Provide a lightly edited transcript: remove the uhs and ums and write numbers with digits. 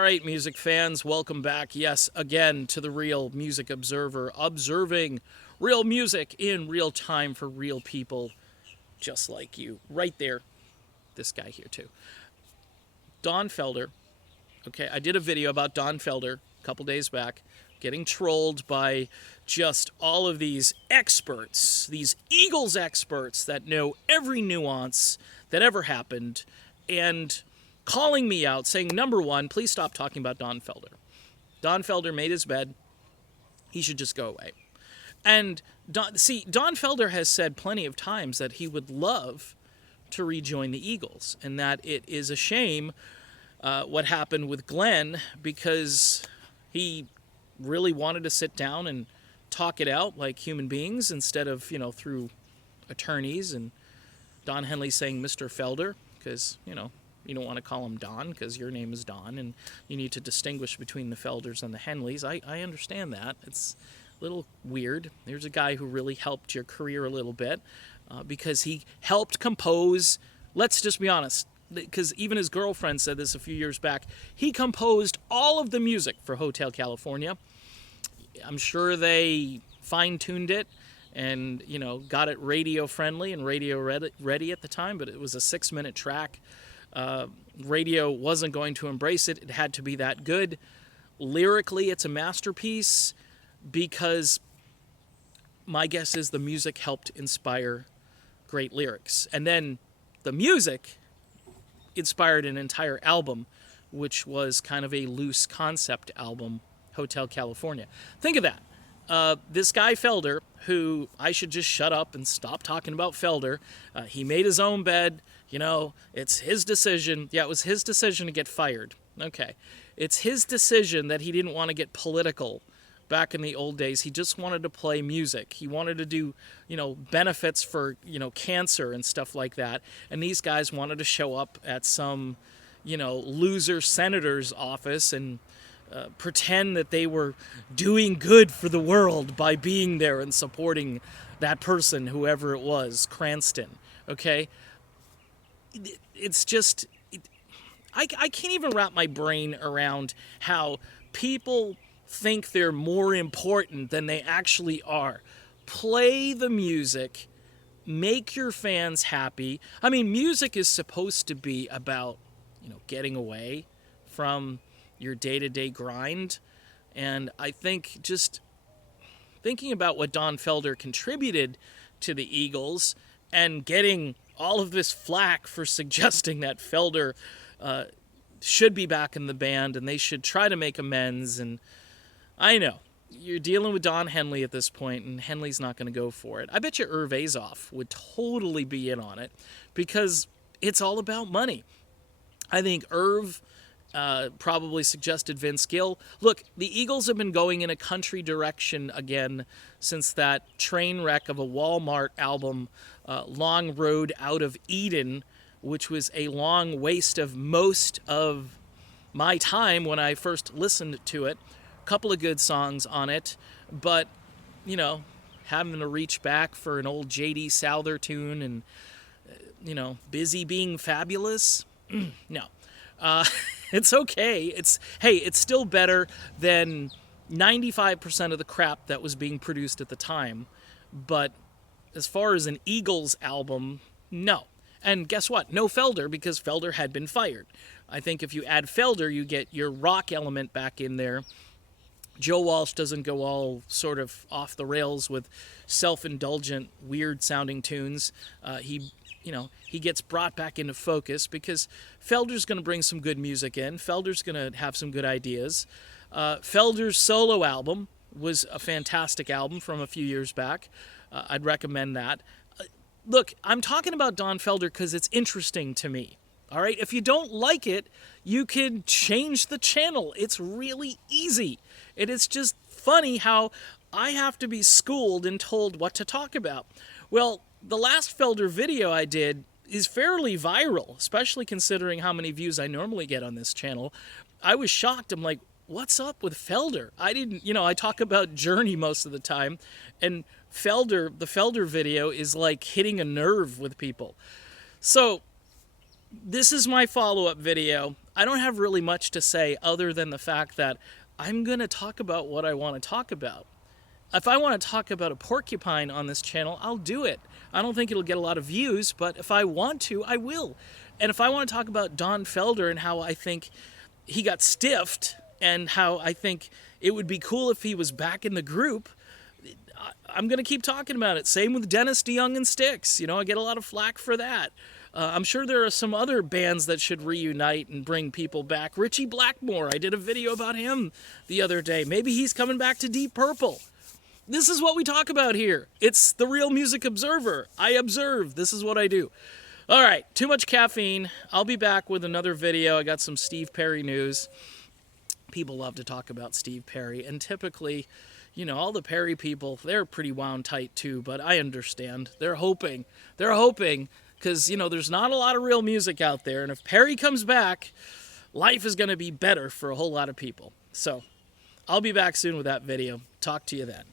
right, music fans, welcome back. Yes, again to the Real Music Observer, observing real music in real time for real people just like you. Right there, this guy here, too. Don Felder. Okay, I did a video about Don Felder a couple days back, getting trolled by just all of these experts, these Eagles experts that know every nuance that ever happened, and calling me out, saying, number one, please stop talking about Don Felder. Don Felder made his bed. He should just go away. And Don Felder has said plenty of times that he would love to rejoin the Eagles, and that it is a shame what happened with Glenn, because he really wanted to sit down and talk it out like human beings instead of, through attorneys, and Don Henley saying Mr. Felder because, you don't want to call him Don because your name is Don and you need to distinguish between the Felders and the Henleys. I understand that. It's a little weird. There's a guy who really helped your career a little bit because he helped compose, let's just be honest, because even his girlfriend said this a few years back, he composed all of the music for Hotel California. I'm sure they fine-tuned it and, got it radio-friendly and radio-ready at the time, but it was a 6-minute track. Radio wasn't going to embrace it. It had to be that good. Lyrically, it's a masterpiece because my guess is the music helped inspire great lyrics. And then the music inspired an entire album, which was kind of a loose concept album, Hotel California. Think of that. This guy Felder, who I should just shut up and stop talking about Felder, he made his own bed. It's his decision. Yeah, it was his decision to get fired. Okay. It's his decision that he didn't want to get political back in the old days. He just wanted to play music. He wanted to do, benefits for, cancer and stuff like that. And these guys wanted to show up at some, loser senator's office and pretend that they were doing good for the world by being there and supporting that person, whoever it was, Cranston. Okay? It's just, I can't even wrap my brain around how people think they're more important than they actually are. Play the music, make your fans happy. I mean, music is supposed to be about, getting away from your day-to-day grind. And I think just thinking about what Don Felder contributed to the Eagles and getting all of this flack for suggesting that Felder should be back in the band and they should try to make amends. And I know, you're dealing with Don Henley at this point, and Henley's not going to go for it. I bet you Irv Azoff would totally be in on it because it's all about money. I think Irv probably suggested Vince Gill. Look, the Eagles have been going in a country direction again since that train wreck of a Walmart album, Long Road Out of Eden, which was a long waste of most of my time when I first listened to it. A couple of good songs on it, but, having to reach back for an old J.D. Souther tune and, Busy Being Fabulous, no. It's okay. It's still better than 95% of the crap that was being produced at the time. But as far as an Eagles album, no. And guess what? No Felder, because Felder had been fired. I think if you add Felder, you get your rock element back in there. Joe Walsh doesn't go all sort of off the rails with self-indulgent, weird-sounding tunes. He gets brought back into focus because Felder's going to bring some good music in. Felder's going to have some good ideas. Felder's solo album was a fantastic album from a few years back. I'd recommend that. Look, I'm talking about Don Felder because it's interesting to me. All right? If you don't like it, you can change the channel. It's really easy. It is just funny how I have to be schooled and told what to talk about. Well, the last Felder video I did is fairly viral, especially considering how many views I normally get on this channel. I was shocked. I'm like, what's up with Felder? I talk about Journey most of the time, and the Felder video is like hitting a nerve with people. So this is my follow-up video. I don't have really much to say other than the fact that I'm going to talk about what I want to talk about. If I want to talk about a porcupine on this channel, I'll do it. I don't think it'll get a lot of views, but if I want to, I will. And if I want to talk about Don Felder and how I think he got stiffed and how I think it would be cool if he was back in the group, I'm going to keep talking about it. Same with Dennis DeYoung and Styx. You know, I get a lot of flack for that. I'm sure there are some other bands that should reunite and bring people back. Richie Blackmore, I did a video about him the other day. Maybe he's coming back to Deep Purple. This is what we talk about here. It's the Real Music Observer. I observe. This is what I do. All right, too much caffeine. I'll be back with another video. I got some Steve Perry news. People love to talk about Steve Perry, and typically, you know, all the Perry people, they're pretty wound tight too, but I understand. They're hoping, because, you know, there's not a lot of real music out there, and if Perry comes back, life is going to be better for a whole lot of people. So, I'll be back soon with that video. Talk to you then.